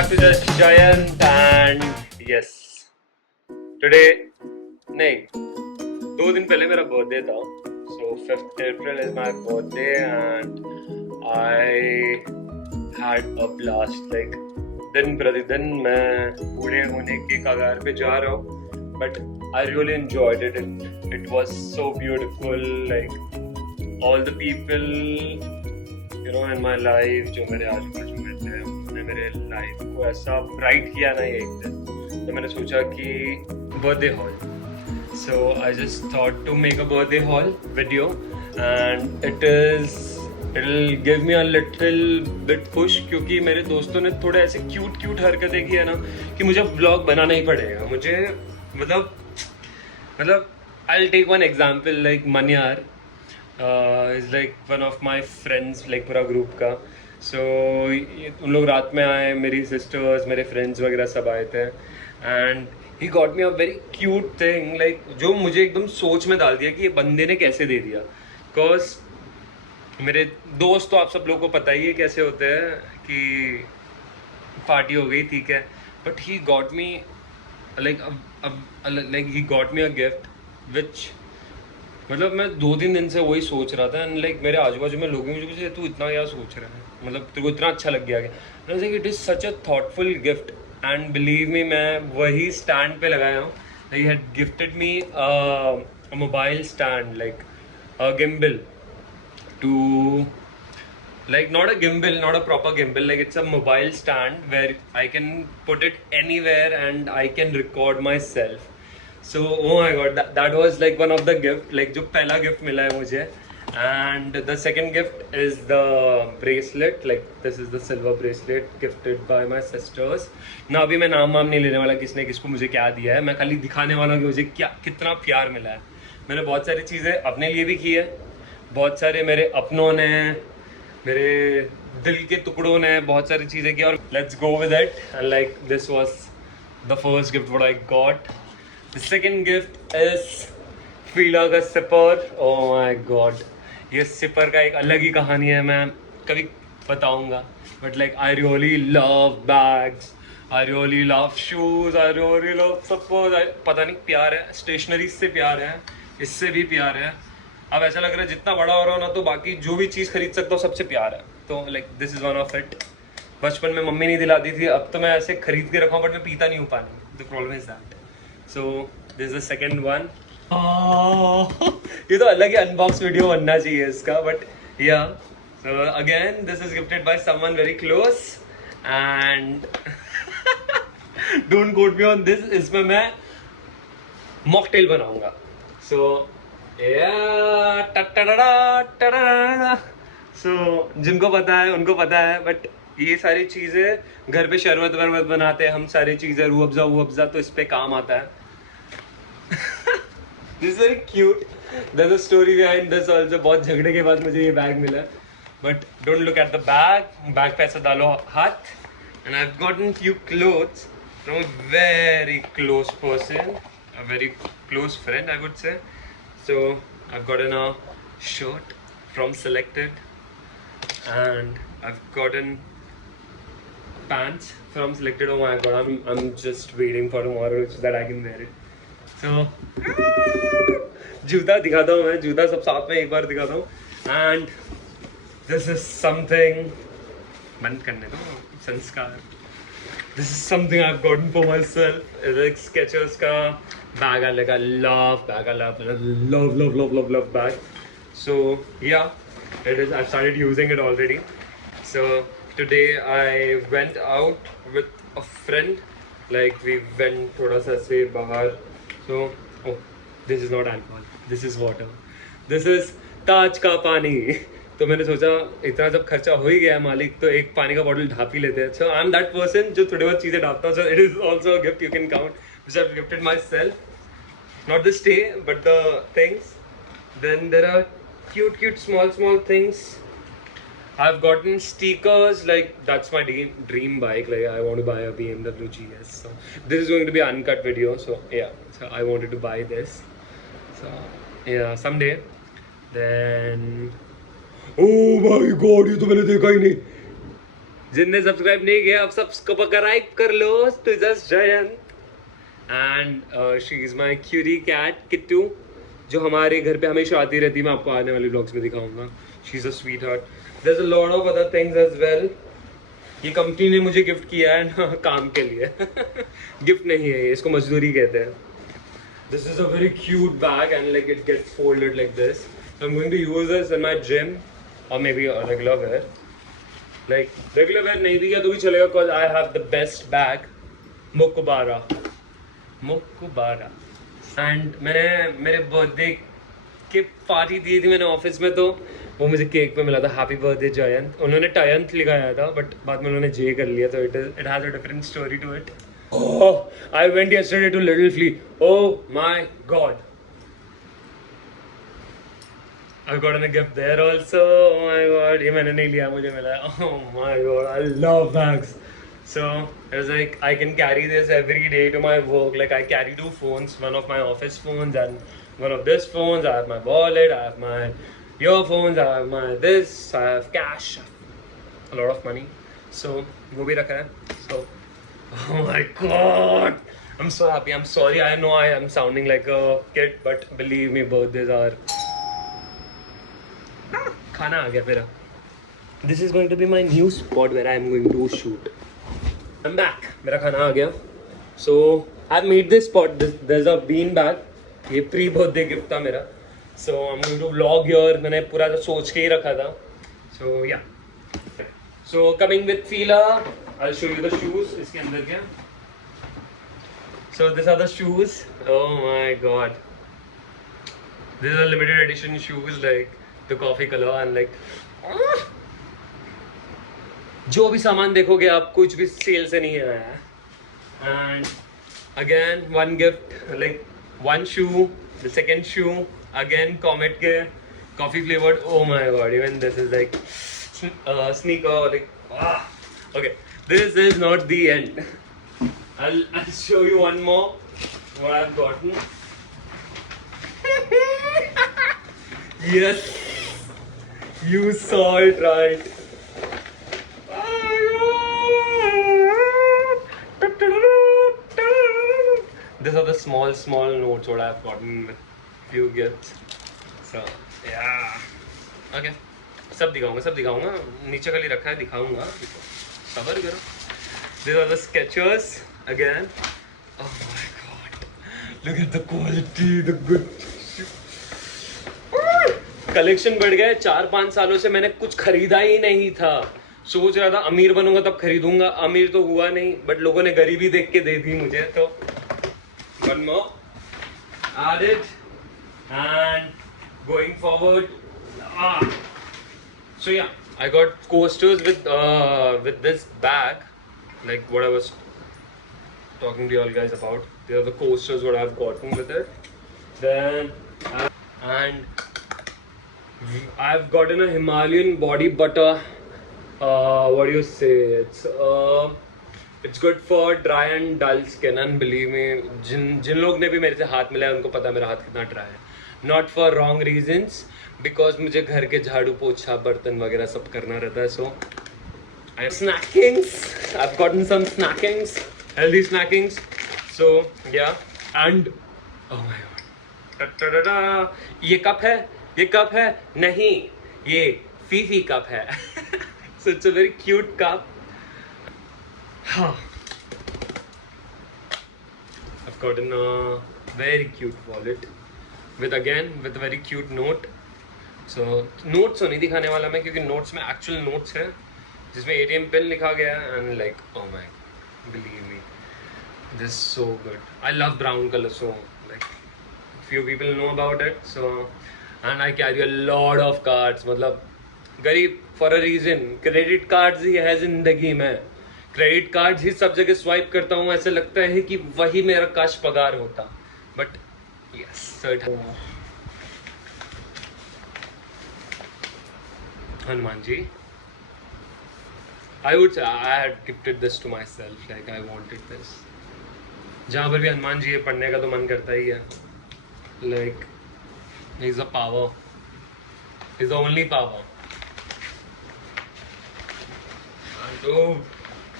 back to just Jayant and yes, today नहीं 2 दिन पहले मेरा बर्थडे था. So 5th April is my birthday and I had a blast. Like दिन प्रतिदिन मैं बूढ़े होने के कगार पे जा रहा हूँ. But I really enjoyed it. It was so beautiful. Like all the people in my life जो मेरे आजू-बाजू में थे, उन्होंने मेरे लाइफ को ऐसा ब्राइट किया ना एक दिन. तो मैंने सोचा कि birthday hall. So I just thought to make a birthday haul video and it'll give me a little bit push क्योंकि मेरे दोस्तों ने थोड़े ऐसे क्यूट हरकतें की है ना कि मुझे व्लॉग बनाना ही पड़ेगा. मुझे मतलब I'll take one example like Manyar is like one of my friends like पूरा ग्रुप का. So उन लोग रात में आए, मेरी सिस्टर्स, मेरे फ्रेंड्स वगैरह सब आए थे and he got me a very cute thing like जो मुझे एकदम सोच में डाल दिया कि ये बंदे ने कैसे दे दिया. Cause मेरे दोस्त तो आप सब लोगों को पता ही है कैसे होते हैं कि पार्टी हो गई ठीक है, but he got me like he got me a gift which मतलब मैं 2-3 दिन से वही सोच रहा था. एंड लाइक मेरे आजू बाजू में लोग मुझे पूछे तू इतना क्या सोच रहा है, मतलब तेरे को इतना अच्छा लग गया क्या. It is such a thoughtful gift and believe me मैं वही स्टैंड पे लगाया हूँ. He had gifted me a mobile stand like a gimbal too like not a gimbal, not a proper gimbal, like it's a mobile stand where I can put it anywhere and I can record myself. So oh my god, that was like one of the gift, like जो पहला gift मिला है मुझे. And the second gift is the bracelet, like this is the silver bracelet gifted by my sisters. ना अभी मैं नाम नहीं लेने वाला किसने किसको मुझे क्या दिया है, मैं खाली दिखाने वाला हूँ कि मुझे क्या कितना प्यार मिला है. मैंने बहुत सारी चीज़ें अपने लिए भी की है, बहुत सारे मेरे अपनों ने, मेरे दिल के टुकड़ों ने बहुत सारी चीज़ें की. और let's go with it. And like this was the first gift what I got. The second gift is Fila का सिपर. ओह माय गॉड, ये सिपर का एक अलग ही कहानी है, मैं कभी बताऊंगा. But like I really love bags, I really love shoes, I really love sippers. पता नहीं प्यार है, स्टेशनरी से प्यार है, इससे भी प्यार है. अब ऐसा लग रहा है जितना बड़ा हो रहा हो ना तो बाकी जो भी चीज़ खरीद सकता हूँ सबसे प्यार है. तो like this is one of it. बचपन में मम्मी नहीं दिलाती थी, अब तो मैं ऐसे खरीद के रखा हूँ बट मैं पीता नहीं हूँ पानी. The problem is that. So this is the second one. ये तो अलग ही अनबॉक्स वीडियो बनना चाहिए इसका. बट या so again this is gifted by someone very close and don't quote me on this. इसमें मैं मॉकटेल बनाऊंगा. सो सो जिनको पता है उनको पता है. बट ये सारी चीज़ें घर पे शरबत वरबत बनाते हैं हम, सारी चीज़ें रूह अफ़ज़ा तो इस पे काम आता है. This is very cute. There is a story behind this also. बहुत झगड़े के बाद मुझे ये बैग मिला. But don't look at the bag. Bag पे ऐसा डालो हाथ. And I have gotten few clothes from a very close person, a very close friend I would say. So I've gotten a shirt from Selected and I've gotten pants from Selected. Oh my god, I'm just waiting for tomorrow so that I can wear it. So जूता दिखाता हूँ मैं, जूता सब साथ में एक बार दिखाता हूँ. And this is something, बंद करने दो संस्कार. This is something I've gotten for myself. It's like Skechers का bag. I love bag. I love bag. So yeah, it is. I've started using it already. So today I went out with a friend. Like we went थोड़ा सा से बाहर. So oh, this is not alcohol. This is water. This is ताज का पानी. तो मैंने सोचा इतना जब खर्चा हो ही गया है मालिक तो एक पानी का बॉटल ढाप ही लेते हैं. So I am that person जो थोड़ी बहुत चीज़ें ढापता हूँ. So it is also a gift you can count which I have gifted myself. Not the stay but the things. Then there are cute small things. I've gotten stickers like that's my dream bike. Like I want to buy a BMW GS. So this is going to be an uncut video. So yeah, so I wanted to buy this. So yeah, someday. Then oh my god, ये तो मैंने देखा ही नहीं. जिनने subscribe नहीं किया अब subscribe कर लो to just Jayant. And she is my curry cat Kittu, जो हमारे घर पे हमेशा आती रहती है. मैं आपको आने वाली ब्लॉग्स में दिखाऊंगा. She is a sweetheart. There is a lot of other things as well. ये कंपनी ने मुझे गिफ्ट किया है ना काम के लिए. गिफ्ट नहीं है ये, इसको मजदूरी कहते हैं. This is a very cute bag and like it gets folded like this. So I'm going to use this in my gym or maybe a regular wear. Like regular wear नहीं भी किया तो भी चलेगा because I have the best bag. Mokubara. And मैंने मेरे birthday के party दी थी मैंने ऑफिस में, तो वो मुझे केक पे मिला था हैप्पी बर्थडे जयंत. उन्होंने टयंत लिखाया था बट बाद में उन्होंने जे कर लिया, तो it has a different story to it. Oh, I went yesterday to Little Flea. Oh my god. I've gotten a gift there also. Oh my god. ये मैंने नहीं लिया, मुझे मिला. Oh my god. I love bags. So it was like I can carry this every day to my work. Like I carry 2 phones, one of my office phones and one of this phones. I have my wallet. I have my earphones. I have my this. I have cash. A lot of money. So वो भी रखा है. So. Oh my god! I'm so happy. I'm sorry. I know I am sounding like a kid, but believe me, birthdays are. खाना आ गया मेरा. This is going to be my new spot where I am going to shoot. I'm back. मेरा खाना आ गया. So I've made this spot. There's a bean bag. ये pre birthday gift था मेरा. So I'm going to vlog here. मैंने पूरा सोच के ही रखा था. So yeah. So coming with Fila. I'll show you the shoes. इसके अंदर क्या? So these are the shoes. Oh my god. These are limited edition shoes, like the coffee color and like. जो भी सामान देखोगे आप कुछ भी सेल से नहीं आया है. And again one gift, like one shoe, the second shoe again Comet के coffee flavored. Oh my god, even this is like sneaker, like okay. This is not the end. I'll show you one more what I've gotten. Yes, you saw it right. These are the small notes what I've gotten with few gifts. So yeah, okay. सब दिखाऊंगा. नीचे खाली रखा है, दिखाऊंगा. सबर करो. These are the Skechers again. Oh my god. Look at the quality, the good. Collection बढ़ गया. 4-5 सालों से मैंने कुछ खरीदा ही नहीं था. सोच रहा था अमीर बनूंगा तब खरीदूंगा. अमीर तो हुआ नहीं, बट लोगों ने गरीबी देख के दे दी मुझे. तो one more added and going forward. So yeah. I got coasters with this bag, like what I was talking to you all guys about. These are the coasters what I've gotten with it. Then and I've gotten a Himalayan body butter. What do you say? It's good for dry and dull skin. And believe me, जिन लोग ने भी मेरे से हाथ मिलाया उनको पता मेरा हाथ कितना dry है. Not for wrong reasons. Because मुझे घर के झाड़ू पोछा बर्तन वगैरह सब करना रहता है. So I have snackings. I've gotten some snackings, healthy snackings. So yeah, and oh my god, ये कप है नहीं, ये फीफी कप है. So it's a very cute cup. I've gotten a very cute wallet with a very cute note. So notes तो नहीं दिखाने वाला मैं, क्योंकि notes में actual notes है जिसमें ATM पिन लिखा गया है. And like oh my, believe me, this is so good. I love brown color, so like few people know about it. So and I carry a lot of cards. मतलब गरीब for a reason. Credit cards ही है जिंदगी में. Credit cards ही सब जगह swipe करता हूँ. ऐसे लगता है कि वही मेरा काश पगार होता. But yes, so it Hanuman ji. I would say I had gifted this to myself. Like I wanted this. जहाँ पर भी हनुमान जी है पढ़ने का तो मन करता ही है. Like he's a power. He's the only power. and oh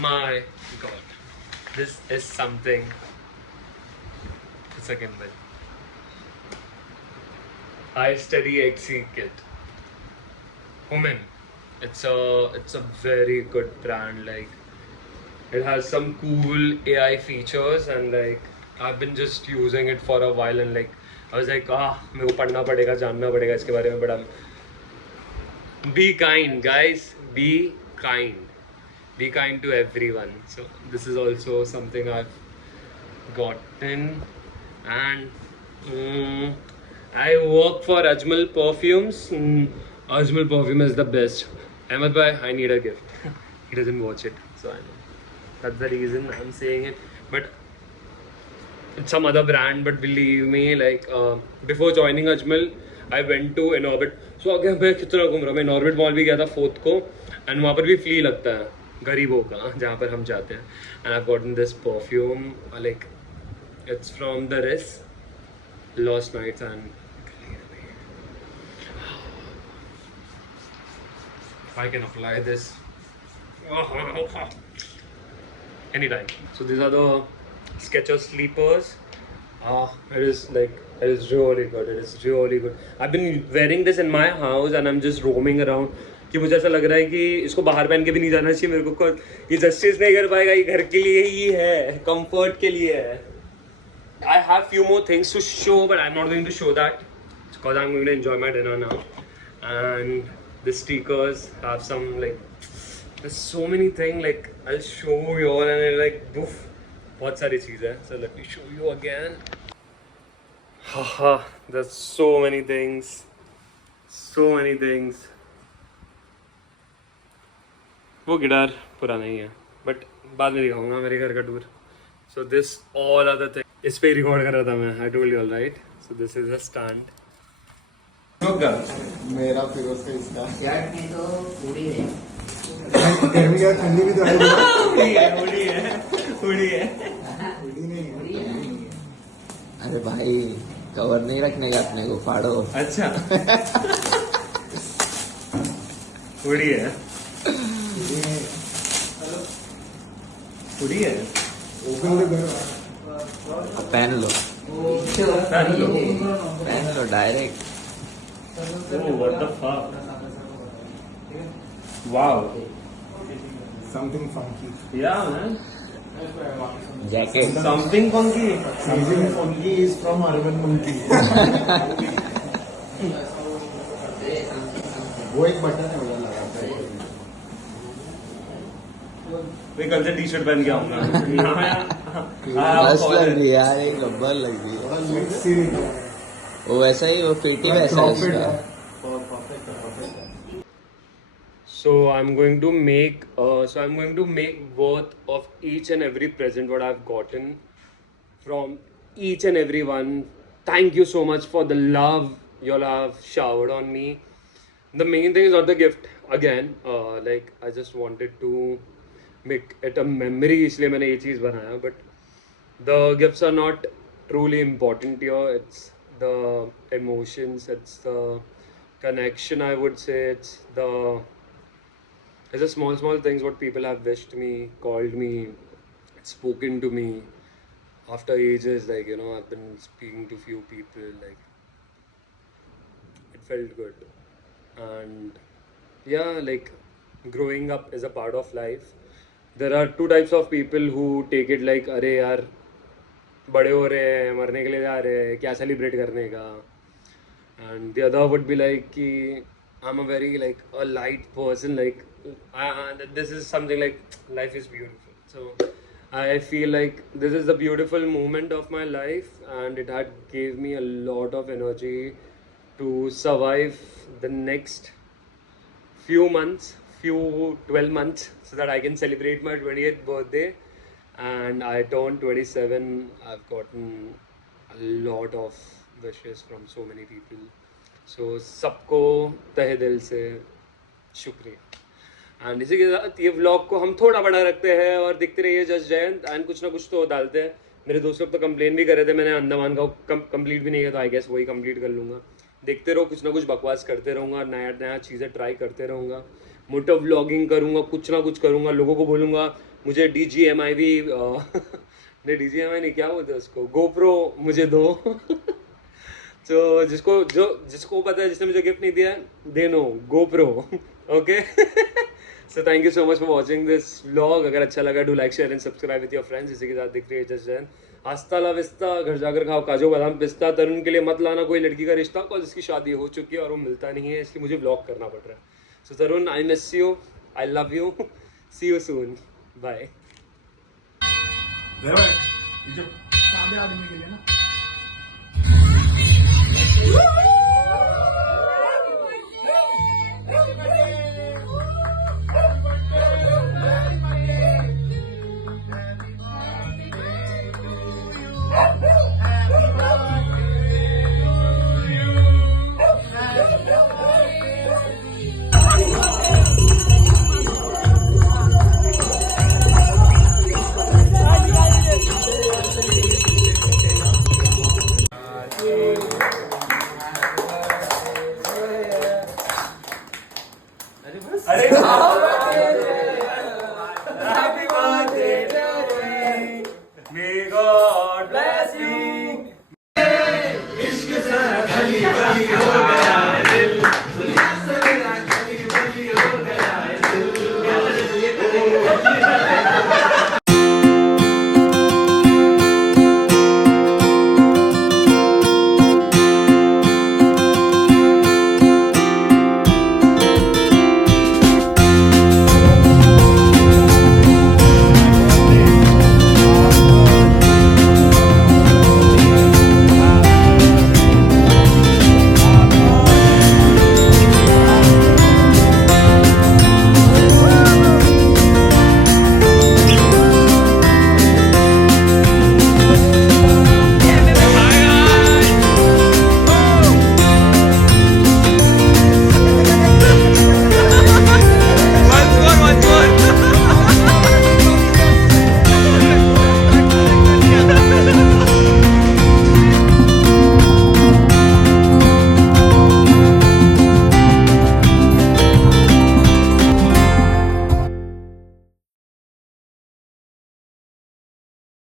my god, this is something. A second, then. I study XC kit. Woman, it's a very good brand. Like, it has some cool AI features, and like I've been just using it for a while, and like I was like, मेरे को पढ़ना पड़ेगा, जानना पड़ेगा इसके बारे में. But be kind, guys. Be kind. Be kind to everyone. So this is also something I've gotten, and I work for Ajmal Perfumes. Ajmal Perfume is the best. Ahmed bhai, I need a gift. He doesn't watch it, so I know. That's the reason I'm saying it. But it's some other brand. But believe me, like before joining Ajmal, I went to Inorbit. So again, मैं कितना घूम रहा. मैं Inorbit Mall भी गया था 4th को, and वहाँ पर भी flea लगता है गरीबों का, जहाँ पर हम जाते हैं. And I've gotten this perfume, like it's from the Res, Lost Nights, and if I can apply this anytime. So these are the Skechers sleepers. It is really good. It is really good. I've been wearing this in my house and I'm just roaming around. कि मुझे ऐसा लग रहा है कि इसको बाहर पहन के भी नहीं जाना चाहिए मेरे को. ये जस्टिस नहीं कर पाएगा. ये घर के लिए ही है, कंफर्ट के लिए है. I have few more things to show, but I'm not going to show that because I'm going to enjoy my dinner now. And the stickers have some like, there's so many things. Like I'll show you all, and like boof, बहुत सारी चीज़ है. So let me show you again. Haha, there's so many things, so many things. वो guitar पुराना ही है, but बाद में दिखाऊंगा मेरे घर का tour. So this all other thing. इस पे रिकॉर्ड कर रहा था मैं. I told you all right. So this is a stand. मेरा फिरोज का इसका शर्ट में तो पूरी है. गर्मी का ठंडी भी तो है. उड़ी है. उड़ी नहीं. अरे भाई कवर नहीं रखने का अपने को, फाड़ो. अच्छा. उड़ी है. अब पहन लो direct. Oh, what the fuck? Wow. Something funky. Yeah, man. Jacket. Something funky. Something funky is from Urban Monkey. वो एक बटन है वाला लगाता है. मैं कल से टी-शर्ट पहन के आऊंगा. मस्त लग रही है यार, एक गब्बर लग रही है. मिक्स सीरीज है. वो वैसा ही, वो पेटी वैसा है उसका. So I'm going to make worth of each and every present what I've gotten from each and every one. Thank you so much for the love you all have showered on me. The main thing is not the gift again. Like I just wanted to make it a memory, इसलिए मैंने ये चीज़ बनाया. But the gifts are not truly important here. It's the emotions. It's the connection. I would say it's the small things what people have wished me, called me, spoken to me after ages. Like, you know, I've been speaking to few people. Like, it felt good. And yeah, like growing up is a part of life. There are two types of people who take it like, अरे यार बड़े हो रहे हैं, मरने के लिए जा रहे हैं, क्या सेलिब्रेट करने का. And the other would be like कि I'm a very like a light person. Like this is something like life is beautiful. So I feel like this is the beautiful moment of my life, and it had gave me a lot of energy to survive the next few months, 12 months, so that I can celebrate my 28th birthday. And I turned 27. I've gotten a lot of wishes from so many people. So सबको तहे दिल से शुक्रिया. And इसी के साथ ये vlog को हम थोड़ा बड़ा रखते हैं और दिखते रहिए जस्ट जयंत, एंड कुछ ना कुछ तो डालते हैं. मेरे दोस्त लोग तो कंप्लेन भी कर रहे थे, मैंने अंडमान का कंप्लीट भी नहीं किया, तो आई गेस वही कंप्लीट कर लूँगा. देखते रहो, कुछ ना कुछ बकवास करते रहूँगा, नया नया चीज़ें ट्राई करते रहूँगा, मोटो व्लॉगिंग करूँगा, कुछ ना कुछ करूँगा, लोगों को बोलूँगा मुझे DJI भी नहीं DJI नहीं, क्या बोलते हैं उसको, GoPro मुझे दो तो जिसको पता है, जिसने मुझे गिफ्ट नहीं दिया, they know GoPro okay so thank you so much for watching this vlog. अगर अच्छा लगा do like share and subscribe with your friends. इसी के साथ दिख रही है जस्ट जैन. हस्ता ला विस्ता, घर जाकर खाओ काजू बादाम पिस्ता. तरुण के लिए मत लाना कोई लड़की का रिश्ता, और जिसकी शादी हो चुकी है और वो मिलता नहीं है, इसलिए मुझे व्लॉग करना पड़ रहा है. So Tarun, I miss you, I love you, see you soon, bye. आदमी के लिए ना अरे